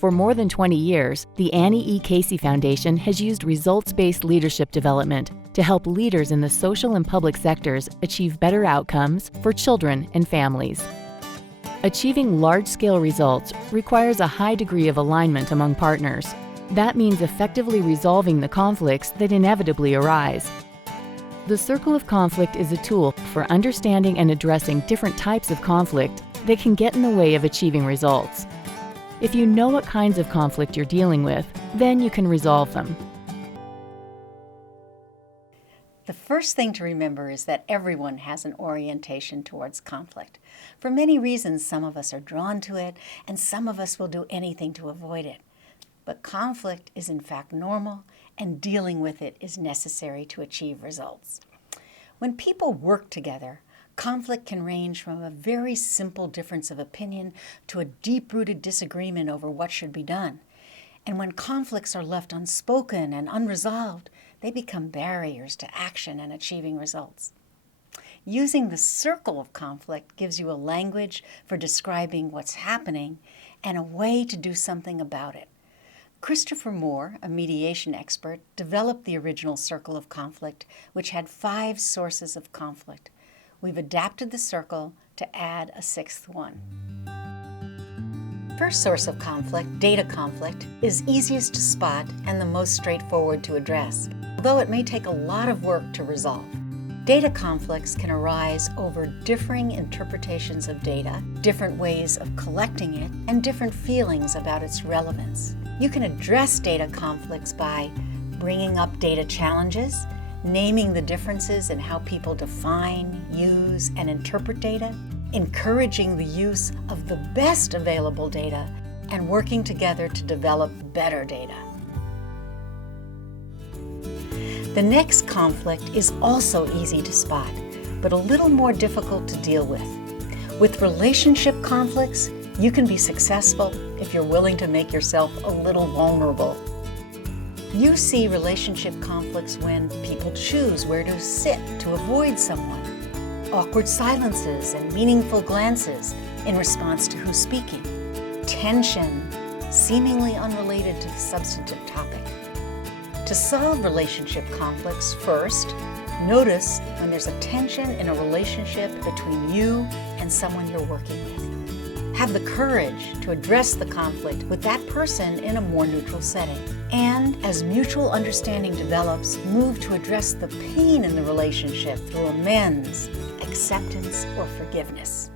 For more than 20 years, the Annie E. Casey Foundation has used results-based leadership development to help leaders in the social and public sectors achieve better outcomes for children and families. Achieving large-scale results requires a high degree of alignment among partners. That means effectively resolving the conflicts that inevitably arise. The Circle of Conflict is a tool for understanding and addressing different types of conflict that can get in the way of achieving results. If you know what kinds of conflict you're dealing with, then you can resolve them. The first thing to remember is that everyone has an orientation towards conflict. For many reasons, some of us are drawn to it, and some of us will do anything to avoid it. But conflict is in fact normal, and dealing with it is necessary to achieve results. When people work together, conflict can range from a very simple difference of opinion to a deep-rooted disagreement over what should be done. And when conflicts are left unspoken and unresolved, they become barriers to action and achieving results. Using the circle of conflict gives you a language for describing what's happening and a way to do something about it. Christopher Moore, a mediation expert, developed the original circle of conflict, which had 5 sources of conflict. We've adapted the circle to add a 6th one. First source of conflict, data conflict, is easiest to spot and the most straightforward to address, although it may take a lot of work to resolve. Data conflicts can arise over differing interpretations of data, different ways of collecting it, and different feelings about its relevance. You can address data conflicts by bringing up data challenges, naming the differences in how people define, use, and interpret data, encouraging the use of the best available data, and working together to develop better data. The next conflict is also easy to spot, but a little more difficult to deal with. With relationship conflicts, you can be successful if you're willing to make yourself a little vulnerable. You see relationship conflicts when people choose where to sit to avoid someone, awkward silences and meaningful glances in response to who's speaking, tension seemingly unrelated to the substantive topic. To solve relationship conflicts, first, notice when there's a tension in a relationship between you and someone you're working with. Have the courage to address the conflict with that person in a more neutral setting. And as mutual understanding develops, move to address the pain in the relationship through amends, acceptance, or forgiveness.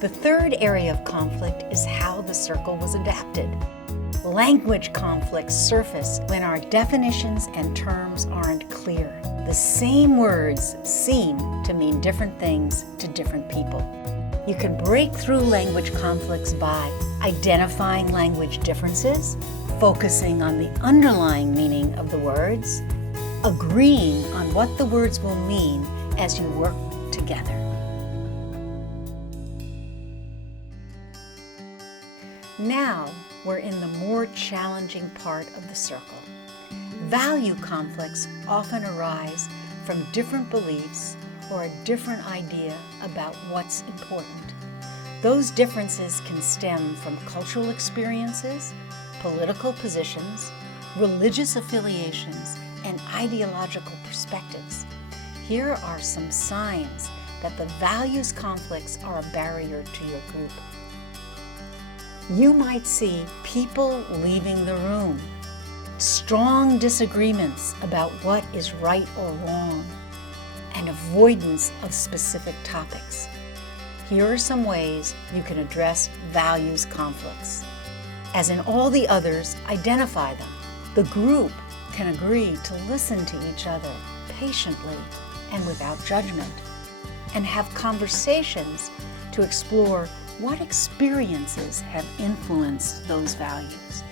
The third area of conflict is how the circle was adapted. Language conflicts surface when our definitions and terms aren't clear. The same words seem to mean different things to different people. You can break through language conflicts by identifying language differences, focusing on the underlying meaning of the words, agreeing on what the words will mean as you work together. Now we're in the more challenging part of the circle. Value conflicts often arise from different beliefs or a different idea about what's important. Those differences can stem from cultural experiences, political positions, religious affiliations, and ideological perspectives. Here are some signs that the values conflicts are a barrier to your group. You might see people leaving the room, strong disagreements about what is right or wrong, and avoidance of specific topics. Here are some ways you can address values conflicts. As in all the others, identify them. The group can agree to listen to each other patiently and without judgment, and have conversations to explore what experiences have influenced those values,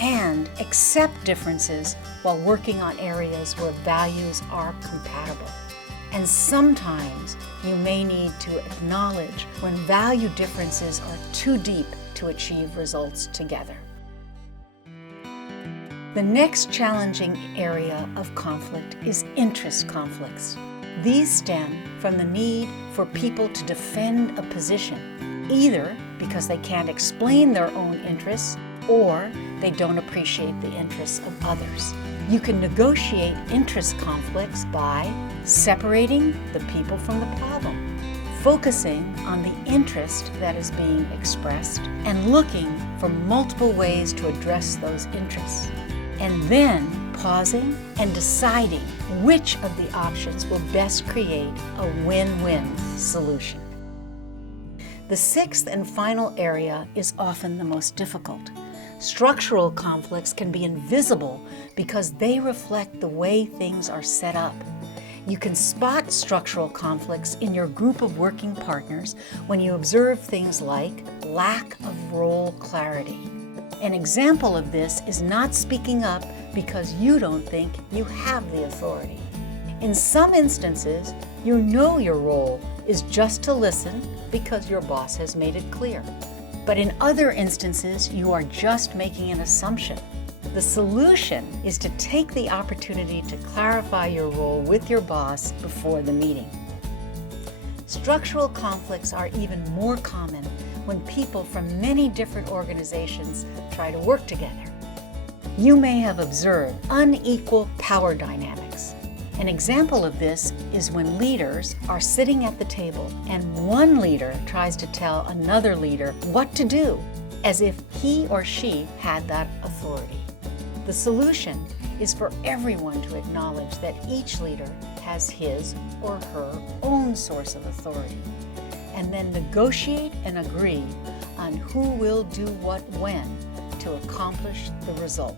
and accept differences while working on areas where values are compatible. And sometimes you may need to acknowledge when value differences are too deep to achieve results together. The next challenging area of conflict is interest conflicts. These stem from the need for people to defend a position, either because they can't explain their own interests or they don't appreciate the interests of others. You can negotiate interest conflicts by separating the people from the problem, focusing on the interest that is being expressed, and looking for multiple ways to address those interests, and then pausing and deciding which of the options will best create a win-win solution. The sixth and final area is often the most difficult. Structural conflicts can be invisible because they reflect the way things are set up. You can spot structural conflicts in your group of working partners when you observe things like lack of role clarity. An example of this is not speaking up because you don't think you have the authority. In some instances, you know your role is just to listen because your boss has made it clear. But in other instances, you are just making an assumption. The solution is to take the opportunity to clarify your role with your boss before the meeting. Structural conflicts are even more common when people from many different organizations try to work together. You may have observed unequal power dynamics. An example of this is when leaders are sitting at the table and one leader tries to tell another leader what to do, as if he or she had that authority. The solution is for everyone to acknowledge that each leader has his or her own source of authority, and then negotiate and agree on who will do what when to accomplish the result.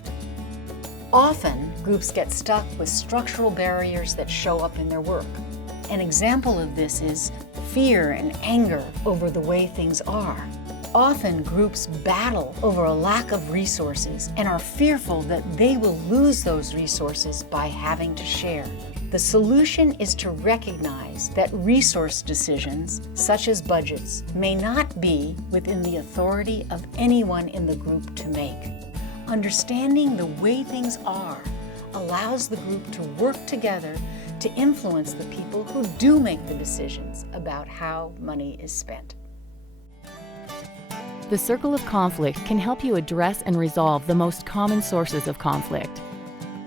Often, groups get stuck with structural barriers that show up in their work. An example of this is fear and anger over the way things are. Often, groups battle over a lack of resources and are fearful that they will lose those resources by having to share. The solution is to recognize that resource decisions, such as budgets, may not be within the authority of anyone in the group to make. Understanding the way things are allows the group to work together to influence the people who do make the decisions about how money is spent. The Circle of Conflict can help you address and resolve the most common sources of conflict.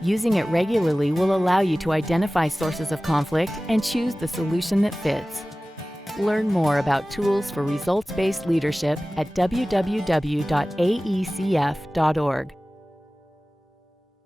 Using it regularly will allow you to identify sources of conflict and choose the solution that fits. Learn more about tools for results-based leadership at www.aecf.org.